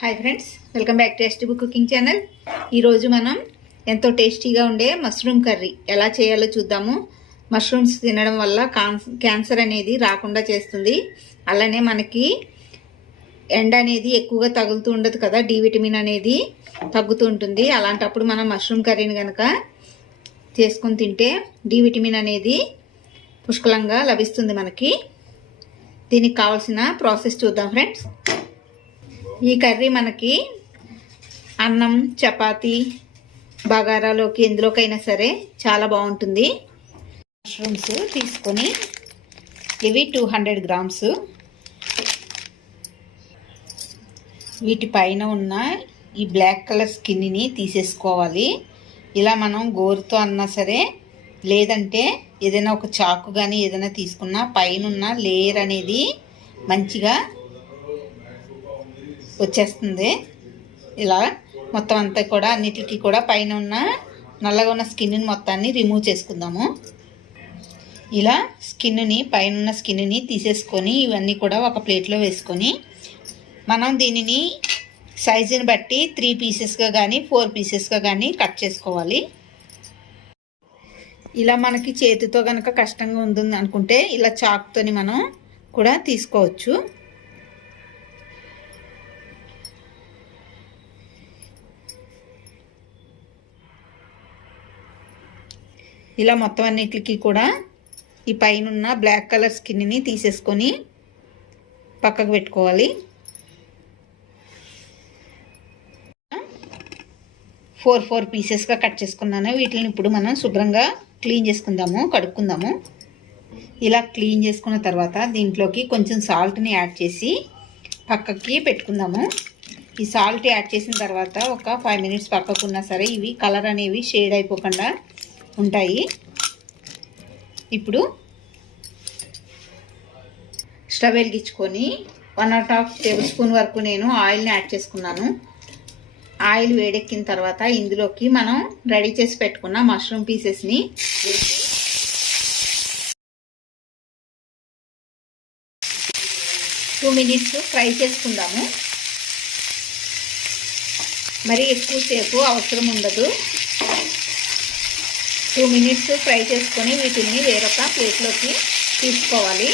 Hi friends welcome back tasty book cooking channel ఈరోజు మనం ఎంతో టేస్టీగా ఉండే మష్రూమ్ కర్రీ ఎలా చేయాలో చూద్దాము. మష్రూమ్స్ తినడం వల్ల కాన్- క్యాన్సర్ అనేది రాకుండా చేస్తుంది. అలానే మనకి ఎండ అనేది ఎక్కువగా తగులుతూ ఉండదు కదా డి విటమిన్ అనేది తగ్గుతూ ఉంటుంది. అలాంటప్పుడు మనం మష్రూమ్ కర్రీని కనుక చేసుకొని తింటే డి విటమిన్ అనేది పుష్కలంగా లభిస్తుంది మనకి. దీనికి కావాల్సిన ప్రాసెస్ చూద్దాం ఫ్రెండ్స్ ఈ కర్రీ మనకి అన్నం చపాతి బగారాలోకి ఎందులోకైనా సరే చాలా బాగుంటుంది. మష్రూమ్స్ తీసుకొని ఇవి టూ హండ్రెడ్ గ్రామ్స్. వీటి పైన ఉన్న ఈ బ్లాక్ కలర్ స్కిన్ని తీసేసుకోవాలి. ఇలా మనం గోరుతో అన్నా సరే లేదంటే ఏదైనా ఒక చాకు కానీ ఏదైనా తీసుకున్నా పైన ఉన్న లేయర్ అనేది మంచిగా వచ్చేస్తుంది. ఇలా మొత్తం అంతా కూడా అన్నిటికీ కూడా పైన ఉన్న నల్లగా ఉన్న స్కిన్ని మొత్తాన్ని రిమూవ్ చేసుకుందాము. ఇలా స్కిన్ని పైన ఉన్న స్కిన్ని తీసేసుకొని ఇవన్నీ కూడా ఒక ప్లేట్లో వేసుకొని మనం దీనిని సైజుని బట్టి త్రీ పీసెస్గా కానీ ఫోర్ పీసెస్గా కానీ కట్ చేసుకోవాలి. ఇలా మనకి చేతితో కనుక కష్టంగా ఉంటుంది అనుకుంటే ఇలా చాక్తోని మనం కూడా తీసుకోవచ్చు. ఇలా మొత్తం అన్నిటికి కూడా ఈ పైన ఉన్న బ్లాక్ కలర్ స్కిన్ని తీసేసుకొని పక్కకు పెట్టుకోవాలి. ఫోర్ ఫోర్ పీసెస్గా కట్ చేసుకున్నాను. వీటిని ఇప్పుడు మనం శుభ్రంగా క్లీన్ చేసుకుందాము కడుక్కుందాము. ఇలా క్లీన్ చేసుకున్న తర్వాత దీంట్లోకి కొంచెం సాల్ట్ని యాడ్ చేసి పక్కకి పెట్టుకుందాము. ఈ సాల్ట్ యాడ్ చేసిన తర్వాత ఒక ఫైవ్ మినిట్స్ పక్కకున్నా సరే ఇవి కలర్ అనేవి షేడ్ అయిపోకుండా ఉంటాయి. ఇప్పుడు స్టవ్ వెలిగించుకొని one and half tablespoon వరకు నేను ఆయిల్ని యాడ్ చేసుకున్నాను. ఆయిల్ వేడెక్కిన తర్వాత ఇందులోకి మనం రెడీ చేసి పెట్టుకున్న మష్రూమ్ పీసెస్ని టూ మినిట్స్ ఫ్రై చేసుకుందాము. మరి ఎక్కువసేపు అవసరం ఉండదు. టూ మినిట్స్ ఫ్రై చేసుకొని వీటిని వేరొక ప్లేట్లోకి తీసుకోవాలి.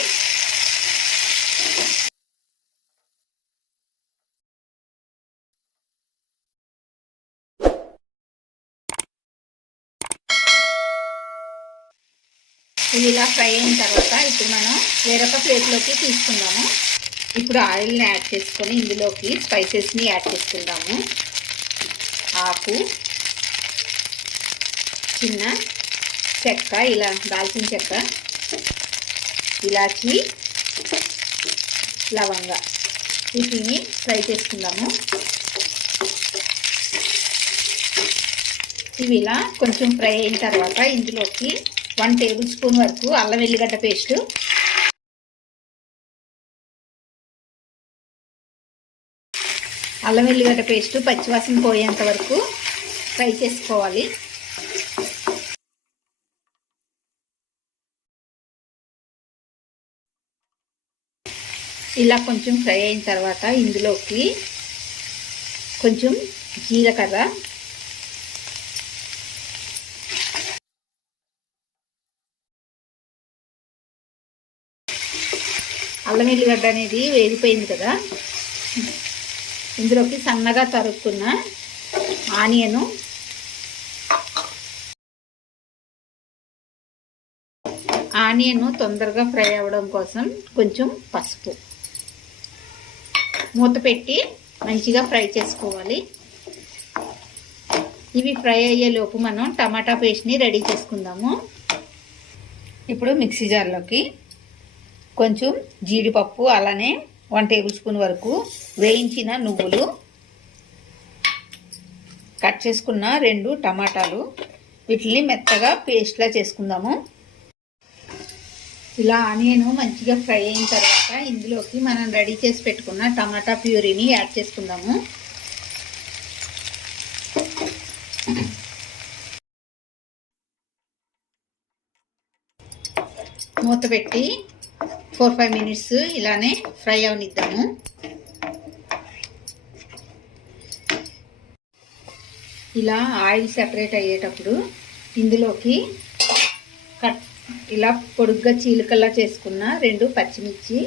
ఇవి ఇలా ఫ్రై అయిన తర్వాత ఇప్పుడు మనం వేరొక ప్లేట్లోకి తీసుకుందాము. ఇప్పుడు ఆయిల్ని యాడ్ చేసుకొని ఇందులోకి స్పైసెస్ని యాడ్ చేసుకుందాము. ఆకు చిన్న చెక్క ఇలా దాల్చిన చెక్క ఇలాచి లవంగ. వీటిని ఫ్రై చేసుకుందాము. ఇవి ఇలా కొంచెం ఫ్రై అయిన తర్వాత ఇందులోకి వన్ టేబుల్ స్పూన్ వరకు అల్లం వెల్లిగడ్డ పేస్టు. అల్లం వెల్లిగడ్డ పేస్ట్ పచ్చివాసన పోయేంత వరకు ఫ్రై చేసుకోవాలి. ఇలా కొంచెం ఫ్రై అయిన తర్వాత ఇందులోకి కొంచెం జీలకర్ర. అల్లం ఎల్లిగడ్డ అనేది వేగిపోయింది కదా. ఇందులోకి సన్నగా తరుక్కున్న ఆనియను ఆనియన్ తొందరగా ఫ్రై అవ్వడం కోసం కొంచెం పసుపు. మూత పెట్టి మంచిగా ఫ్రై చేసుకోవాలి. ఇవి ఫ్రై అయ్యేలోపు మనం టమాటా పేస్ట్ని రెడీ చేసుకుందాము. ఇప్పుడు మిక్సీ జార్లోకి కొంచెం జీడిపప్పు అలానే వన్ టేబుల్ స్పూన్ వరకు వేయించిన నువ్వులు కట్ చేసుకున్న రెండు టమాటాలు వీటిని మెత్తగా పేస్ట్లా చేసుకుందాము. ఇలా ఆనియన్ మంచిగా ఫ్రై అయిన తర్వాత ఇందులోకి మనం రెడీ చేసి పెట్టుకున్న టమాటా ప్యూరీని యాడ్ చేసుకుందాము. మూత పెట్టి ఫోర్ ఫైవ్ మినిట్స్ ఇలానే ఫ్రై అవనిద్దాము. ఇలా ఆయిల్ సెపరేట్ అయ్యేటప్పుడు ఇందులోకి ఇలా పొడుగ్గా చీలికల్లా చేసుకున్న రెండు పచ్చిమిర్చి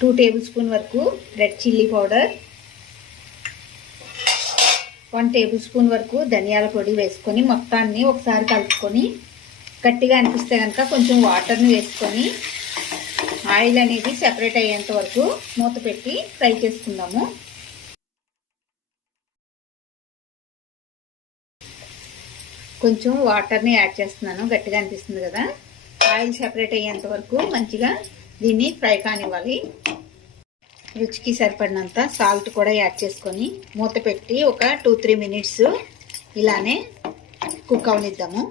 టూ టేబుల్ స్పూన్ వరకు red chilli powder one tablespoon వరకు ధనియాల పొడి వేసుకొని మొత్తాన్ని ఒకసారి కలుపుకొని గట్టిగా అనిపిస్తే కనుక కొంచెం వాటర్ని వేసుకొని ఆయిల్ అనేది సెపరేట్ అయ్యేంత వరకు మూత పెట్టి ఫ్రై చేసుకుందాము. కొంచెం వాటర్ని యాడ్ చేస్తున్నాను. గట్టిగా అనిపిస్తుంది కదా? ఆయిల్ సెపరేట్ అయ్యేంత వరకు మంచిగా దీన్ని ఫ్రై కానివ్వాలి. రుచికి సరిపడినంత సాల్ట్ కూడా యాడ్ చేసుకొని మూత పెట్టి ఒక టూ త్రీ మినిట్స్ ఇలానే కుక్ అవనిద్దాము.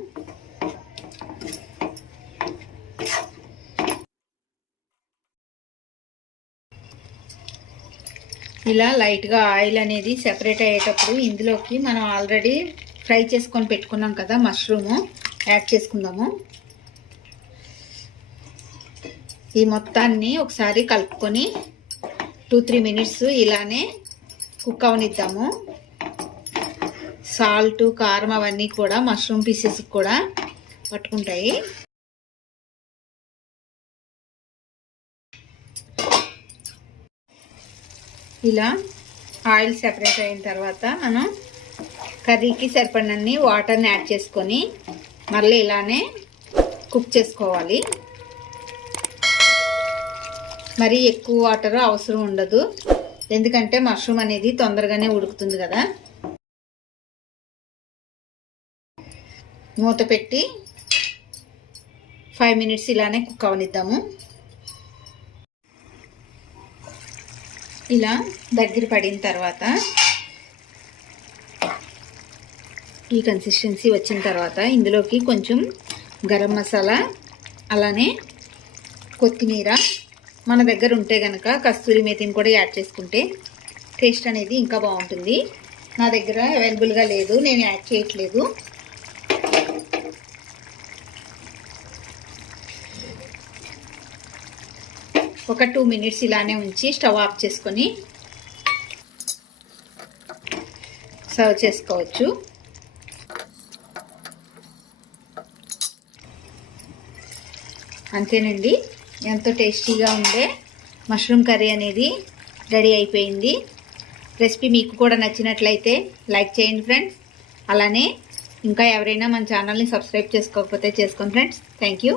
ఇలా లైట్గా ఆయిల్ అనేది సెపరేట్ అయ్యేటప్పుడు ఇందులోకి మనం ఆల్రెడీ ఫ్రై చేసుకొని పెట్టుకున్నాం కదా మష్రూము. యాడ్ చేసుకుందాము. ఈ మొత్తాన్ని ఒకసారి కలుపుకొని టూ త్రీ మినిట్స్ ఇలానే కుక్ అవనిద్దాము. సాల్ట్ కారం అవన్నీ కూడా మష్రూమ్ పీసెస్ కూడా పట్టుకుంటాయి. ఇలా ఆయిల్ సెపరేట్ అయిన తర్వాత మనం కర్రీకి సరిపడినన్ని వాటర్ని యాడ్ చేసుకొని మళ్ళీ ఇలానే కుక్ చేసుకోవాలి. మరి ఎక్కువ వాటర్ అవసరం ఉండదు. ఎందుకంటే మష్రూమ్ అనేది తొందరగానే ఉడుకుతుంది కదా. మూత పెట్టి ఫైవ్ మినిట్స్ ఇలానే కుక్ అవనిద్దాము. ఇలా దగ్గర పడిన తర్వాత ఈ కన్సిస్టెన్సీ వచ్చిన తర్వాత ఇందులోకి కొంచెం గరం మసాలా అలానే కొత్తిమీర. మన దగ్గర ఉంటే కనుక కస్తూరి మేతిని కూడా యాడ్ చేసుకుంటే టేస్ట్ అనేది ఇంకా బాగుంటుంది. నా దగ్గర అవైలబుల్గా లేదు నేను యాడ్ చేయట్లేదు. ఒక టూ మినిట్స్ ఇలానే ఉంచి స్టవ్ ఆఫ్ చేసుకొని సర్వ్ చేసుకోవచ్చు. అంతేనండి. ఎంతో టేస్టీగా ఉండే మష్రూమ్ కర్రీ అనేది రెడీ అయిపోయింది. రెసిపీ మీకు కూడా నచ్చినట్లయితే లైక్ చేయండి ఫ్రెండ్స్. అలానే ఇంకా ఎవరైనా మన ఛానల్ని సబ్స్క్రైబ్ చేసుకోకపోతే చేసుకోండి ఫ్రెండ్స్. Thank you.